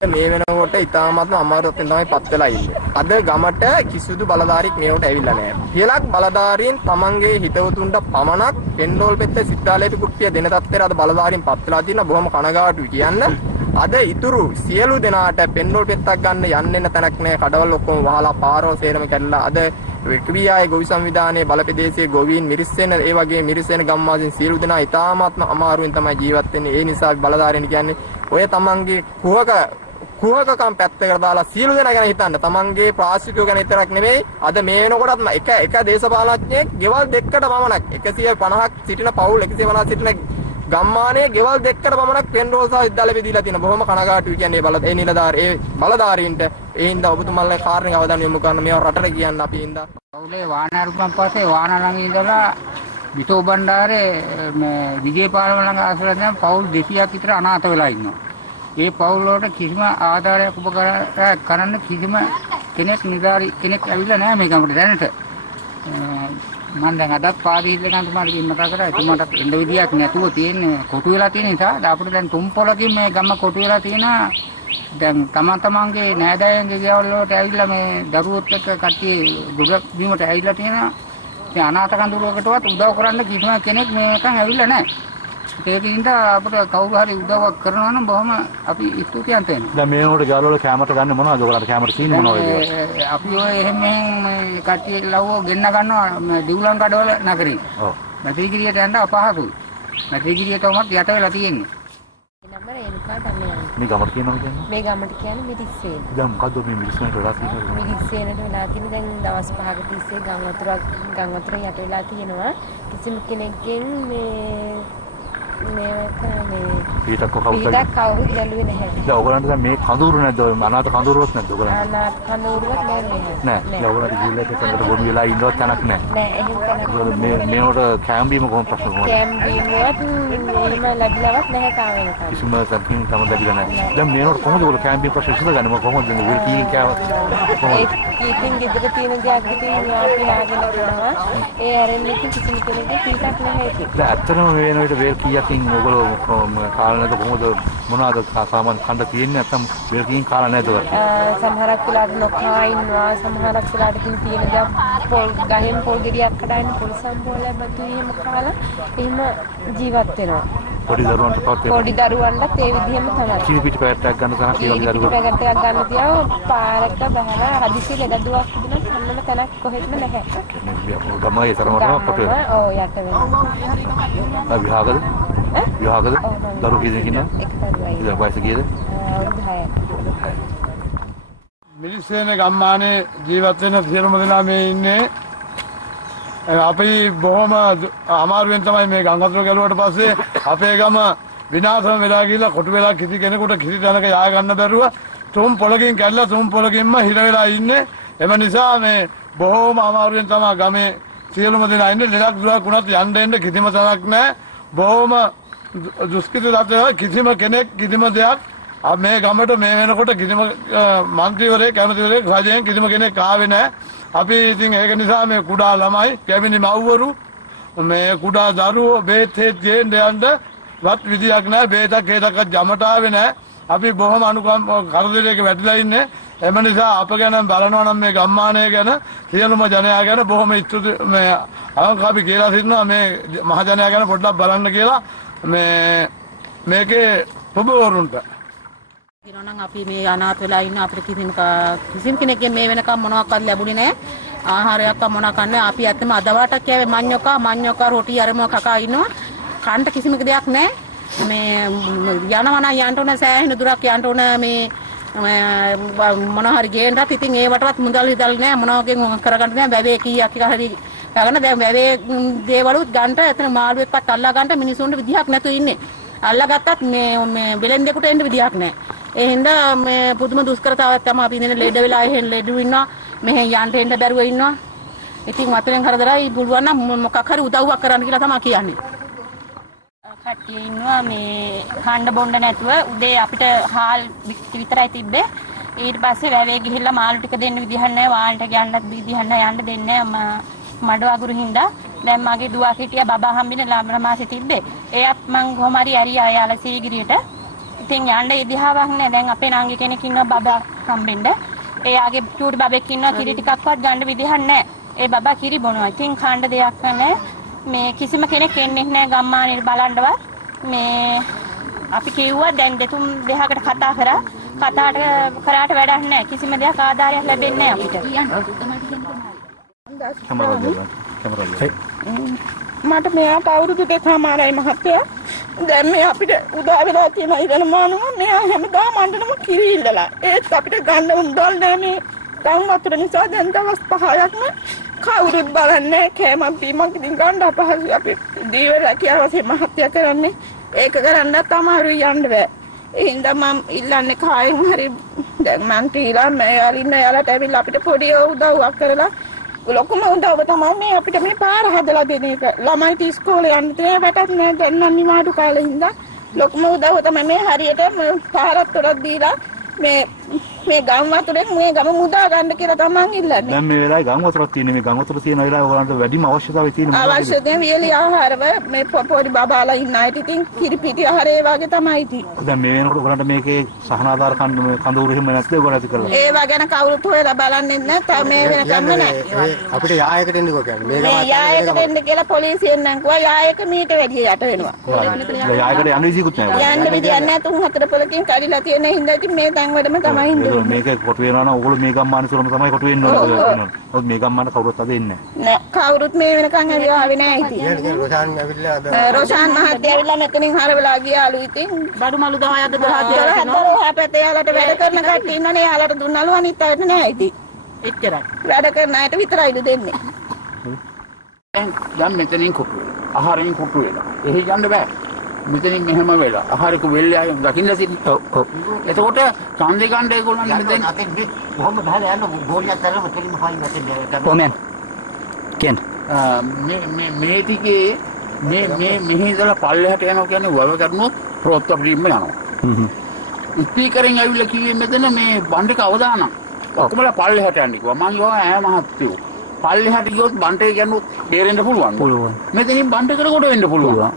මේ වෙනකොට ඉතාමත්ම අමාරුවෙන් තමයි පත් වෙලා ඉන්නේ. අද ගමට කිසිදු බලධාරීක් මේවට ඇවිල්ලා නැහැ. පියලක් බලධාරීන් තමන්ගේ හිතවතුන්ට පමණක් පෙන්ඩෝල් පෙත්තේ සිතාලේපි කුට්ටිය දෙන තත්ත්වයට අද බලධාරීන් පත් වෙලා තියෙන බොහොම කනගාටුයි කියන්න. අද ඉතුරු සියලු දෙනාට පෙන්ඩෝල් පෙත්තක් ගන්න යන්නේ නැ තැනක් නැහැ. කඩවල් ඔක්කොම වහලා පාරෝ සේරම කැඩලා අද වික්‍රියාවේ ගොවි සංවිධානයේ බලපෙදේශයේ ගොවීන් මිරිස්සෙන ඒ වගේ මිරිස්සෙන ගම්මාසින් සියලු දෙනා ඉතාමත්ම අමාරුවෙන් තමයි ජීවත් වෙන්නේ. ඒ නිසා බලධාරීන් කියන්නේ ඔය තමන්ගේ කුහකකම් පැත්තකට දාලා සියලු දෙනා ගැන හිතන්න. තමන්ගේ ප්‍රාශ්‍රිකයෝ ගැන විතරක් නෙමෙයි. අද මේ වෙනකොටත් එක දේශපාලනඥයෙක් ගෙවල් දෙකකට පමණක් 150ක් සිටින පවුල් 150 සිටින ගම්මානයේ ගෙවල් දෙකකට පමණක් පෙන්ඩෝල් සහ විද්‍යාල බෙදීලා තියෙන බොහොම කනගාටුයි කියන්නේ ඒ නිලධාරී ඒ බලධාරීන්ට. ඒ හින්දා ඔබතුමාලා කාරණේ අවධානය යොමු කරන්න මේවා රටට කියන්න අපි හින්දා. පවුලේ වාහන අරුපන් පස්සේ වාහන ළඟ ඉඳලා විතෝ බණ්ඩාරේ මේ විජේපාල ළඟ ආසලා දැන් පවුල් 200ක් විතර අනාථ වෙලා ඉන්නවා. ඒ පවුල් වලට කිසිම ආධාරයක් උපකාරයක් කරන්න කිසිම නිලධාරී කෙනෙක් ඇවිල්ලා නැහැ මේ ගමට දැනට. මම දැන් අදත් පාදීල්ල ගන්තුමාට කින්නකා කරා එතුමාට එන්න විදියක් නැතුව තියෙන්නේ කොටු වෙලා තියෙන නිසා අපිට දැන් තුම් පොලකින් මේ ගම කොටු වෙලා තියෙනවා. දැන් තමන්ගේ නෑදෑයන්ගේ ගෙවල් වලට ඇවිල්ලා මේ දරුවොත් එක්ක කට්ටිය දුර බීමට ඇවිල්ලා තියෙනවා. ඉතින් අනාථ කඳුරකටවත් උදව් කරන්න කිසිම කෙනෙක් මේකන් ඇවිල්ලා නැහැ. ඒකින්ද අපිට කවුරු හරි උදව්වක් කරනවා නම් බොහොම අපි ස්තුතිවන්ත වෙනවා. දැන් මේනකොට ගෙවල් වල කැමරට ගන්න මොනවද? ඔයගොල්ලන්ට කැමරට සීන් මොනවද? අපි ඔය එහෙම කට්ටිය ලව්ව ගෙන්න ගන්නවා දිවුලන් කඩවල නගරේ. ඔව්. මැදිරිගිරියට යන්න අපහසුයි. මැදිරිගිරියට උමත් යට වෙලා තියෙන්නේ. නම්බර එනකා තමයි. මේ ගමට කියනවා කියන්නේ? මේ ගමට කියන්නේ මිරිස්සේන. දැන් මොකද්ද මේ මිරිස්සේනට වෙලා තියෙන්නේ? මිරිස්සේනට වෙලා තියෙන්නේ දැන් දවස් 5ක තිස්සේ ගම් වතුර යට වෙලා තියෙනවා. කිසිම කෙනෙක්ගෙන් පිටක් කවුරුත් දැල්ුවේ නැහැ. දැන් ඔයගොල්ලන්ට දැන් මේ කඳුරු නැද්ද? අනාථ කඳුරුවත් නැද්ද ඔයගොල්ලන්ට? අනාථ කඳුරුවත් නැහැ. නෑ. ඔයගොල්ලන්ට ජීවිතේ තැනකට බොරු වෙලා ඉන්නවත් තැනක් නෑ. නෑ එහෙම තැනක්. මේවට කැම්බීම කොහොම ප්‍රශ්න කොහොමද? කැම්බීමවත් එහෙම ලැබිලවත් නැහැ තාම වෙනකම්. කිසිම තැනකින් තම ලැබිලා නැහැ. දැන් මේනකොට කොහොමද ඔයගොල්ලෝ කැම්බීම ප්‍රශ්න විසඳගන්නේ? කොහොමද දැන් වෙල් කීකින් කෑවත් කොහොමද? ඒකෙන් ගෙදර තියෙන දෙයක් ඉතින් අපි හාගෙන කරනවා. ඒ ඇරෙන්නේ කිසිම කෙනෙක්ගේ පිටක් නැහැ ඒක. දැන් ඇත්තටම මේ වෙන විට වෙල් කීයකින් ඔයගොල්ලෝ කාලනක කොහොමද මොනවාද සාමාන්‍ය ඛණ්ඩ තියෙන්නේ නැත්නම් වෙල් කීකින් කාලා නැද්ද ඔය? සමහරක් වෙලාවට නොකා ඉන්නවා. සමහරක් වෙලාවට තියෙන දා පොල් ගහෙන් පොල් ගෙඩියක් කඩන්න පොල් සම්බෝල බතු එහෙම කාලා එහෙම ජීවත් වෙනවා. පොඩි දරුවන්ටත් ඒ විදිහම තමයි. කිරි පිටි පැත්තක් ගන්න සහ ඒ වගේ දරුවෝ පැත්තක් ගන්න තියාව පාරක බහලා හදිසි ලෙඩදුවක් තිබුණත් අන්නම තැනක් කොහෙත්ම නැහැ. ගමයි තරමටම කොට වෙනවා. ඔව් යට වෙනවා. විවාහකද? විවාහකද? දරුවෝ කී දෙනෙක් ඉන්නවා? එක දරුවයි. ඉතින් වයස කීයද? අවුරුදු 6ක්. මිරිස්සේන ගම්මානයේ ජීවත් වෙන සියලුම දෙනා මේ ඉන්නේ. අපි බොහොම අමාරුවෙන් තමයි මේ ගංගාතුර ගැලුවට පස්සේ අපේ ගම විනාශම වෙලා ගිහිල්ලා කොටු වෙලා කිසි කෙනෙකුට කිසි තැනක යා ගන්න බැරුව තුම් පොලකින් කැඩලා තුම් පොලකින්ම හිර වෙලා ඉන්නේ. එම නිසා මේ බොහොම අමාරුවෙන් තමයි ගමේ සියලුම දෙනා ඉන්නේ. ලෙඩක් දුරක් වුණත් යන්න එන්න කිසිම තැනක් නැහැ. බොහොම දුෂ්කර තත්ත්වයක කිසිම කෙනෙක් කිසිම දෙයක් මේ ගමට මේ වෙනකොට කිසිම മന്ത്രിවරයෙක් කැමතිවරයෙක් රජයෙන් කිසිම කෙනෙක් ආවේ නැහැ. අපි ඉතින් ඒක නිසා මේ කුඩා ළමයි කැමිනි මව්වරු මේ කුඩා දරුවෝ බේත් හේත් ගේන්න යන්නවත් විදියක් නැහැ. බේතක් හේතක්වත් ජමට ආවේ නැහැ. අපි බොහොම කරදරයක වැටිලා ඉන්නේ. එම නිසා අප ගැන බලනවා නම් මේ ගම්මානය ගැන සියලුම ජනයා ගැන බොහොම ස්තුති මේ අපි කියලා සිටිනවා මේ මහ ජනයා ගැන පොඩ්ඩක් බලන්න කියලා මේකේ ප්‍රභූවරුන්ට කියනනම් අපි මේ අනාථ වෙලා ඉන්න අපිට කිසිම කෙනෙක්ගෙන් මේ වෙනකම් මොනවාක්වත් ලැබුණේ නැහැ. ආහාරයක් මොනවා කන්නේ අපි ඇත්තම අදවාට කෑවේ මඤ්ඤොකා රොටි අරම කකා ඉන්නවා. කන්න කිසිම දෙයක් නැහැ. මේ යනවා නම් යන්න ඕන සෑහෙන දුරක් යන්න ඕන මේ මොනවා හරි ගේන්නත් ඉතින් ඒවටවත් මුදල් හිතල් නැහැ. මොනවාකින් කරගන්න නැහැ. වැවේ කීයක් හරි ගන්න දැන් වැවේ දේවලුත් ගන්නට එතන මාළුවෙක්වත් අල්ලා ගන්නට මිනිසුන්ට විදිහක් නැතුව ඉන්නේ. අල්ලාගත්තත් මේ බෙලෙන්දෙකුට එන්න විදිහක් නැහැ. ඒ හින්දා මේ පුදුම දුෂ්කරතාවයක් තමයි අපි ඉන්නේ. ලෙඩ වෙලා එහෙන් ලෙඩු ඉන්නවා. මෙහෙන් යන්න එන්න බැරුව ඉන්නවා. ඉතින් වතුරෙන් කරදරයි පුළුවන් නම් මොකක් හරි උදව්වක් කරන්න කියලා තමයි කියන්නේ. කට්ටිය ඉන්නවා මේ කණ්ඩ බොණ්ඩ නැතුව උදේ අපිට හාල් විතරයි තිබ්බේ. ඊට පස්සේ වැවේ ගිහිල්ලා මාළු ටික දෙන්න විදිහක් නැහැ. වාල්ට යන්නත් විදිහක් නැහැ. යන්න දෙන්නේ මඩ වගුරු හින්දා. දැන් මගේ දුවක් හිටියා බබා හම්බින ළමා මාසෙ තිබ්බේ. එයත් මං කොහොම හරි ඇරියා යාලා සීගිරියට. ඉතින් යන්න ඉදිහාවක් නෑ. දැන් අපේ නාංගි කෙනෙක් ඉන්නවා බබා හම්බෙන්න. එයාගේ චූටි බබෙක් ඉන්නවා කිරි ටිකක්වත් ගන්න විදිහක් නෑ. ඒ බබා කිරි බොනවා. ඉතින් කන්න දෙයක් නෑ. මේ කිසිම කෙනෙක් එන්නේ නෑ ගම්මානේ බලන්නවත්. මේ අපි කිව්වා දැන් දෙතුන් දෙහකට කතා කරා. කරාට වැඩක් නෑ. කිසිම දෙයක් ආධාරයක් ලැබෙන්නේ නෑ අපිට. මට මෙයාට අවුරුදු 2කමාරයි මහත්තයා. දැන් මේ අපිට උදා වෙලා තියෙන ඉරණ මානුව මෙයා හැමදාම අඬනම කිරි ඉල්ලලා. ඒත් අපිට ගන්න උන්දල් නෑ මේ ගම් වතුර නිසා දැන් දවස් 5ක්ම කවුරුත් බලන්නේ කෑමක් බීමක් ඉතින් ගන්න අපහසුයි. අපි දීවලා කියලා වශයෙන් මහත්තයා කරන්නේ. ඒක කරන්නත් අමාරුයි යන්න බෑ. ඒ හින්දා මම ඉල්ලන්නේ කායෙන් හරි දැන් මන් තීලා මෙයාලින්න ඇවිල්ලා අපිට පොඩි උදව්වක් කරලා ලොකුම උදව්ව තමයි මේ අපිට මේ පාර හදලා දෙන එක. ළමයිට ඉස්කෝලේ යන්න තේ වැටක් නෑ දැන් නම් නිවාඩු කාලේ හින්දා ලොකුම උදව්ව තමයි මේ හරියට පාරක් තොරක් දීලා මේ ගම් වතුරෙන් මේ ගම මුදා ගන්න කියලා තමන් ඉල්ලන්නේ. දැන් මේ වෙලාවේ ගම් වතුරක් තියෙන මේ ගම් වතුර තියෙන වෙලාවේ ඔයගලන්ට වැඩිම අවශ්‍යතාවය තියෙන මොකක්ද? අවශ්‍ය දේ වියලි ආහාරව මේ පොඩි බබාලා ඉන්න අයට ඉතින් කිරි පිටි ආහාර ඒ වගේ තමයි තියෙන්නේ. දැන් මේ වෙනකොට ඔයගලන්ට මේකේ සහනාධාර කඳවුරු එහෙම නැත්ද ඔයගලට ඇති කරලා? ඒවා ගැන කවුරුත් හොයලා බලන්නේ නැහැ. මේ වෙනකම්ම නැහැ. අපිට යායකට එන්නකෝ කියන්නේ. මේ යායකට එන්න කියලා පොලිසියෙන් නම් කිව්වා යායක මීට වැඩි යට වෙනවා. යායකට යන්න විදිහකුත් නැහැ. යන්න විදියක් නැහැ. 3-4 පොලකින් කඩිලා තියෙන හින්දා ඉතින් මේ තැන් වලම තමයි ඉන්නේ. මේක කොටු වෙනවා නම් ඕගොල්ලෝ මේ ගම්මාන සුරම තමයි කොටු වෙන්න ඕනේ. ඔත් මේ ගම්මාන කවුරුත් අද එන්නේ නැහැ. කවුරුත් මේ වෙනකන් ආවේ නැහැ ඉතින්. රොෂාන් ඇවිල්ලා අද රොෂාන් මහත්තයා ඇවිල්ලා මෙතනින් හරවලා ගියාලු ඉතින්. බඩු මලු 10ක්ද 12ක්ද හැපැතේ යාලට වැඩ කරන කට්ටිය ඉන්නනේ යාලට දුන්නලු අනිත් අයට නැහැ ඉතින්. එච්චරයි. වැඩ කරන අයට විතරයිලු දෙන්නේ. දැන් මෙතනින් කොටු වෙලා ආහාරයෙන් කොටු වෙලා එහි යන්න බෑ. මෙතනින් මෙහෙම වෙලා ආහාරක වෙල්ලේ ආයෙ දකින්න සිටින්. ඔව්. එතකොට ඡන්දේ ගන්න ඒගොල්ලන් මෙතෙන් අතෙන් කොහොමද බහලා යන්න ගෝලියක් තරම කෙලින්ම පයින් නැතේ. කොමෙන් කියන්න. මේ ටිකේ මෙහි ඉඳලා පල්ලෙහාට යනවා කියන්නේ වල කරනොත් ප්‍රොත්ත පිටින්ම යනවා. ස්පීකරෙන් ඇවිල්ලා කිව්වේ මෙතන මේ බණ්ඩේක අවදානම්. ඔක්කොමලා පල්ලෙහාට යන්න කිව්වා. මං ගියා ඈ මහත්තයෝ. පල්ලෙහාට ගියොත් බණ්ඩේ කියනොත් බේරෙන්න පුළුවන්. මෙතනින් බණ්ඩේකට කොට වෙන්න පුළුවන්.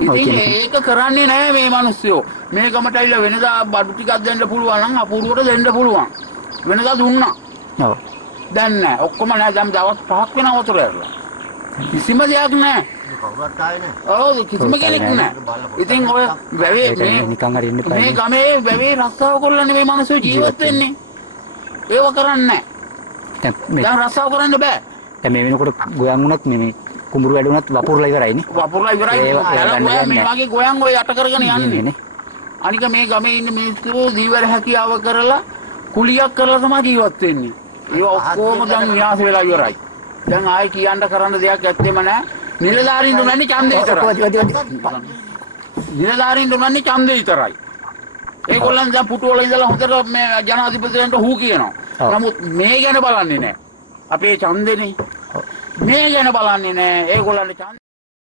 ඉතින් ඒක කරන්නේ නැහැ මේ මිනිස්සුયો. මේ ගමට ඇවිල්ලා වෙනදා බඩු ටිකක් දෙන්න පුළුවන් නම් අපූර්වට දෙන්න පුළුවන්. වෙනදා දුන්නා. ඔව්. දැන් නැහැ. ඔක්කොම නැහැ. දැන් දවස් 5ක් වෙනවා වතුර ඇරලා. කිසිම දෙයක් නැහැ. කවුරුත් ආවේ නැහැ. ඔව් කිසිම කෙනෙක් නැහැ. ඉතින් ඔය වැවේ නිකන් හරි ඉන්න මේ ගමේ වැවේ රස්සාව කරලානේ මේ මිනිස්සු ජීවත් වෙන්නේ. ඒව කරන්නේ නැහැ. දැන් රස්සාව කරන්න බෑ. දැන් මේ වෙනකොට ගොයන් වුණත් මේ කුඹුරු වැඩ වුණත් වපුරලා ඉවරයිනේ. වපුරලා ඉවරයි. මේ වගේ ගොයන් ඔය යට කරගෙන යන්නේ. අනික මේ ගමේ ඉන්න මිනිස්සු දීවර හැකියාව කරලා කුලියක් කරලා තමයි ජීවත් වෙන්නේ. ඒ ඔක්කොම දැන් විනාශ වෙලා ඉවරයි. දැන් ආයි කියන්න කරන්න දෙයක් ඇත්තෙම නැහැ. නිලධාරීන් දුන්නේ ඡන්දේ විතරයි. නිලධාරීන් දුන්නේ ඡන්දේ විතරයි. ඒගොල්ලන් දැන් පුටුවල ඉඳලා හොඳට මේ ජනාධිපතිවරන්ට හූ කියනවා. නමුත් මේ ගැන බලන්නේ නැහැ. අපේ ඡන්දේනේ. මේ ගැන බලන්නේ නැහැ. ඒගොල්ලන්ට ඡන්දේ